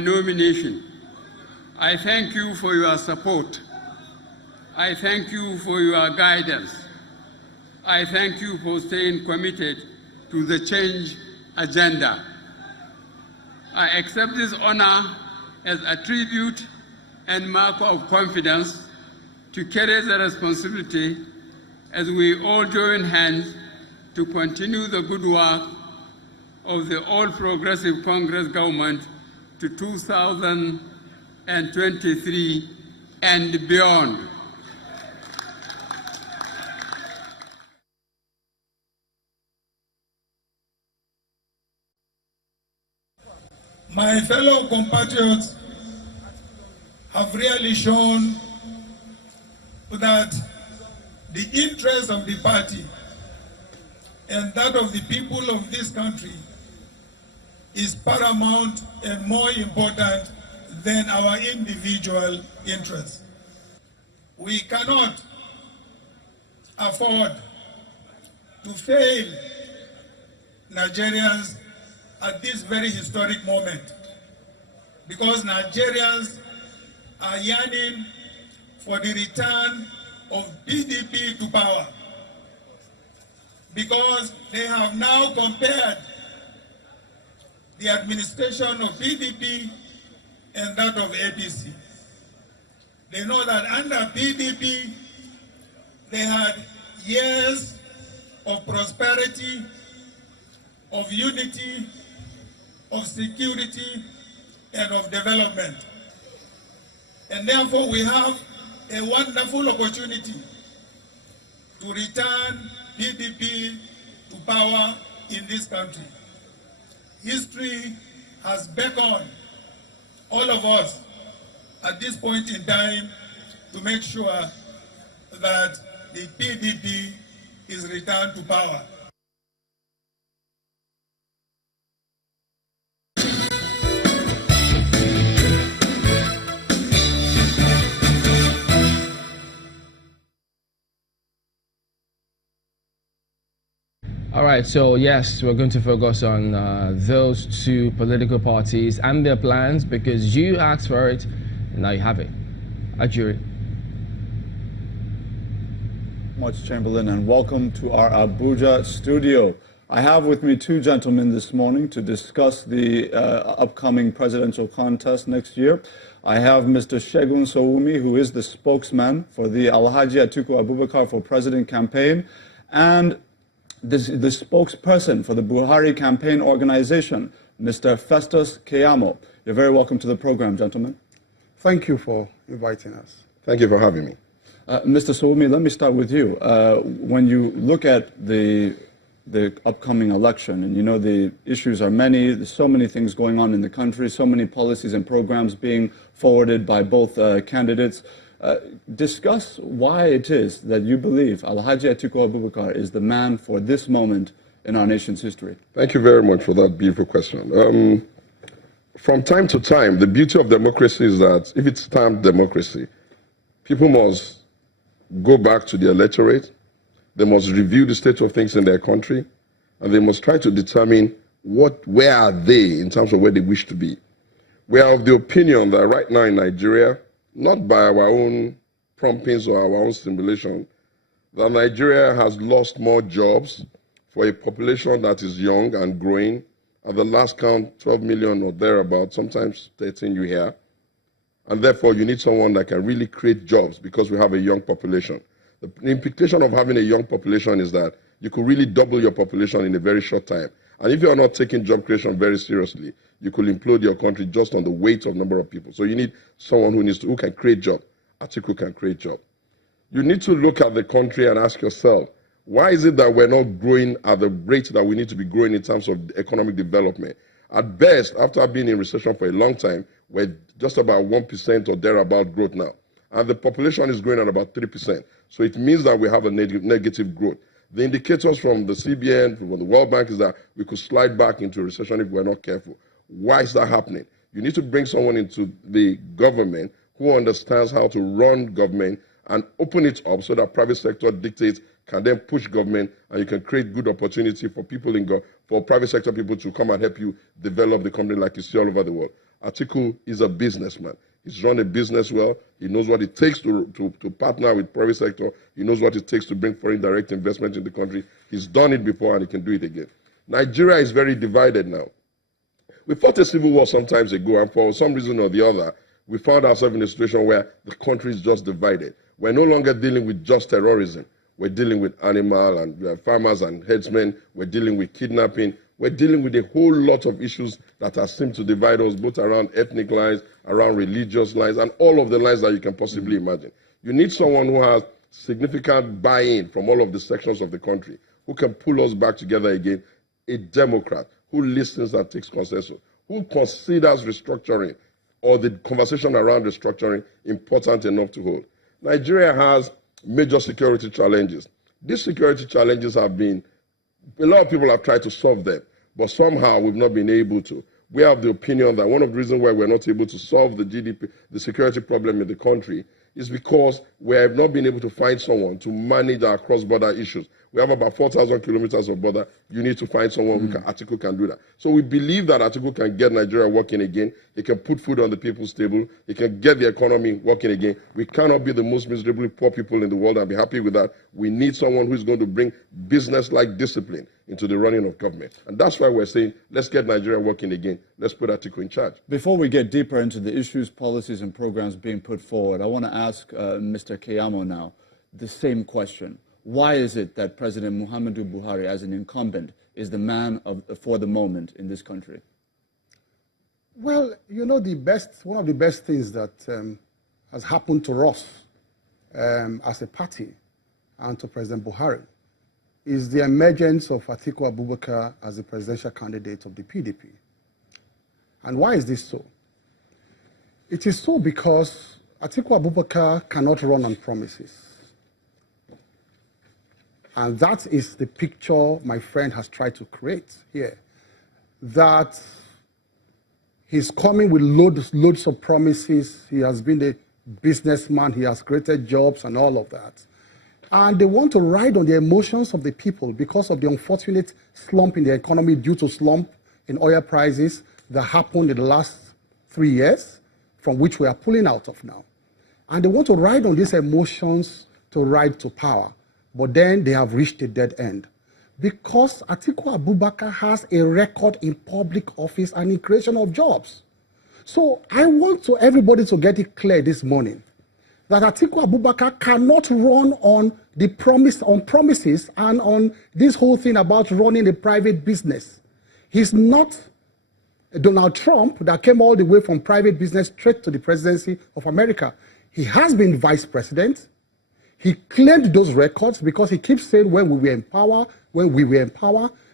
nomination. I thank you for your support. I thank you for your guidance. I thank you for staying committed to the change agenda. I accept this honor as a tribute and mark of confidence to carry the responsibility as we all join hands to continue the good work of the All Progressive Congress government to 2023 and beyond. My fellow compatriots have really shown that the interest of the party and that of the people of this country is paramount and more important than our individual interests. We cannot afford to fail Nigerians at this very historic moment, because Nigerians are yearning for the return of PDP to power, because they have now compared the administration of PDP and that of APC. They know that under PDP, they had years of prosperity, of unity, of security, and of development. And therefore, we have a wonderful opportunity to return PDP to power in this country. History has beckoned all of us at this point in time to make sure that the PDP is returned to power. All right, so yes, we're going to focus on those two political parties and their plans, because you asked for it, and now you have it. Ajuri. Much, Chamberlain, and welcome to our Abuja studio. I have with me two gentlemen this morning to discuss the upcoming presidential contest next year. I have Mr. Segun Sowunmi, who is the spokesman for the Alhaji Atiku Abubakar for President campaign, and the spokesperson for the Buhari campaign organization, Mr. Festus Keyamo. You're very welcome to the program, gentlemen. Thank you for inviting us. Thank you for having me. Mr. Sowunmi, let me start with you. When you look at the upcoming election, and you know the issues are many, there's so many things going on in the country, so many policies and programs being forwarded by both candidates, discuss why it is that you believe Alhaji Atiku Abubakar is the man for this moment in our nation's history. Thank you very much for that beautiful question. From time to time, the beauty of democracy is that if it's termed democracy, people must go back to the electorate, they must review the state of things in their country, and they must try to determine where are they in terms of where they wish to be. We are of the opinion that right now in Nigeria, not by our own promptings or our own simulation, that Nigeria has lost more jobs for a population that is young and growing. At the last count, 12 million or thereabout, sometimes 13 you hear. And therefore, you need someone that can really create jobs because we have a young population. The implication of having a young population is that you could really double your population in a very short time. And if you are not taking job creation very seriously, you could implode your country just on the weight of number of people. So you need someone who can create jobs. Atiku can create jobs. You need to look at the country and ask yourself, why is it that we're not growing at the rate that we need to be growing in terms of economic development? At best, after being in recession for a long time, we're just about 1% or thereabout growth now. And the population is growing at about 3%. So it means that we have a negative growth. The indicators from the CBN, from the World Bank, is that we could slide back into a recession if we're not careful. Why is that happening? You need to bring someone into the government who understands how to run government and open it up so that private sector dictates can then push government, and you can create good opportunity for people for private sector people to come and help you develop the company like you see all over the world. Atiku is a businessman. He's run a business well. He knows what it takes to partner with private sector. He knows what it takes to bring foreign direct investment in the country. He's done it before and he can do it again. Nigeria is very divided now. We fought a civil war some time ago, and for some reason or the other, we found ourselves in a situation where the country is just divided. We're no longer dealing with just terrorism. We're dealing with animal and farmers and herdsmen. We're dealing with kidnapping. We're dealing with a whole lot of issues that are seem to divide us, both around ethnic lines, around religious lines, and all of the lines that you can possibly imagine. You need someone who has significant buy-in from all of the sections of the country, who can pull us back together again, a Democrat who listens and takes consensus, who considers restructuring or the conversation around restructuring important enough to hold. Nigeria has major security challenges. These security challenges have been, a lot of people have tried to solve them, but somehow we've not been able to. We have the opinion that one of the reasons why we're not able to solve the GDP, the security problem in the country, is because we have not been able to find someone to manage our cross-border issues. We have about 4,000 kilometers of border. You need to find someone who can, Atiku can do that. So we believe that Atiku can get Nigeria working again. He can put food on the people's table. He can get the economy working again. We cannot be the most miserably poor people in the world and be happy with that. We need someone who's going to bring business-like discipline into the running of government. And that's why we're saying, let's get Nigeria working again. Let's put Atiku in charge. Before we get deeper into the issues, policies, and programs being put forward, I want to ask Mr. Keyamo now the same question. Why is it that President Muhammadu Buhari, as an incumbent, is the man for the moment in this country? Well, you know, one of the best things that has happened to us as a party and to President Buhari is the emergence of Atiku Abubakar as the presidential candidate of the PDP. And why is this so? It is so because Atiku Abubakar cannot run on promises. And that is the picture my friend has tried to create here. That he's coming with loads of promises. He has been a businessman. He has created jobs and all of that. And they want to ride on the emotions of the people because of the unfortunate slump in the economy due to slump in oil prices that happened in the last 3 years, from which we are pulling out of now. And they want to ride on these emotions to ride to power. But then they have reached a dead end. Because Atiku Abubakar has a record in public office and in creation of jobs. So I want everybody to get it clear this morning that Atiku Abubakar cannot run on promises and on this whole thing about running a private business. He's not Donald Trump that came all the way from private business straight to the presidency of America. He has been vice president. He claimed those records because he keeps saying when we were in power,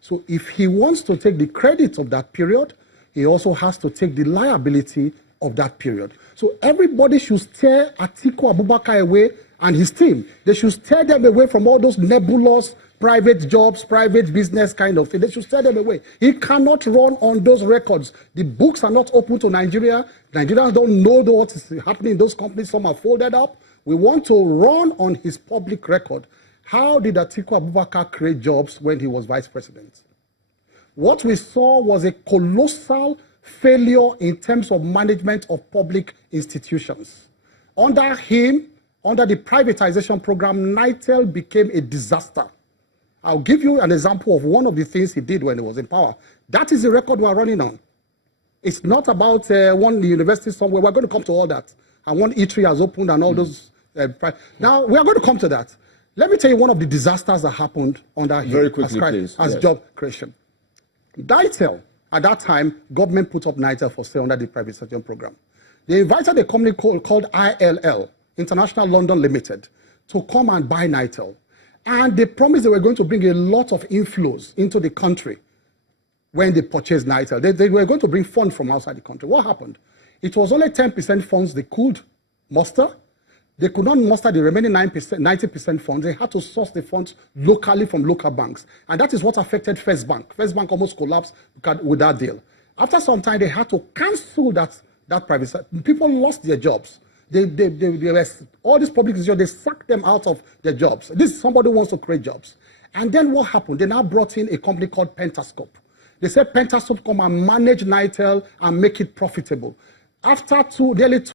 So if he wants to take the credit of that period, he also has to take the liability of that period. So everybody should steer Atiku Abubakar away and his team. They should steer them away from all those nebulous private jobs, private business kind of thing. They should steer them away. He cannot run on those records. The books are not open to Nigeria. Nigerians don't know what is happening in those companies. Some are folded up. We want to run on his public record. How did Atiku Abubakar create jobs when he was vice president? What we saw was a colossal failure in terms of management of public institutions. Under him, under the privatization program, NITEL became a disaster. I'll give you an example of one of the things he did when he was in power. That is the record we are running on. It's not about one university somewhere. We're going to come to all that. And one eatery has opened and all those. Now, we are going to come to that. Let me tell you one of the disasters that happened under him. Very quickly, please. As job creation. NITEL, at that time, government put up NITEL for sale under the privatization program. They invited a company called ILL, International London Limited, to come and buy NITEL. And they promised they were going to bring a lot of inflows into the country when they purchased NITEL. They were going to bring funds from outside the country. What happened? It was only 10% funds they could muster. They could not muster the remaining 90% funds. They had to source the funds locally from local banks. And that is what affected First Bank. First Bank almost collapsed with that deal. After some time, they had to cancel that private. People lost their jobs. They were, all these public institutions, they sacked them out of their jobs. This is somebody who wants to create jobs. And then what happened? They now brought in a company called Pentascope. They said Pentasoft come and manage Nitel and make it profitable. After nearly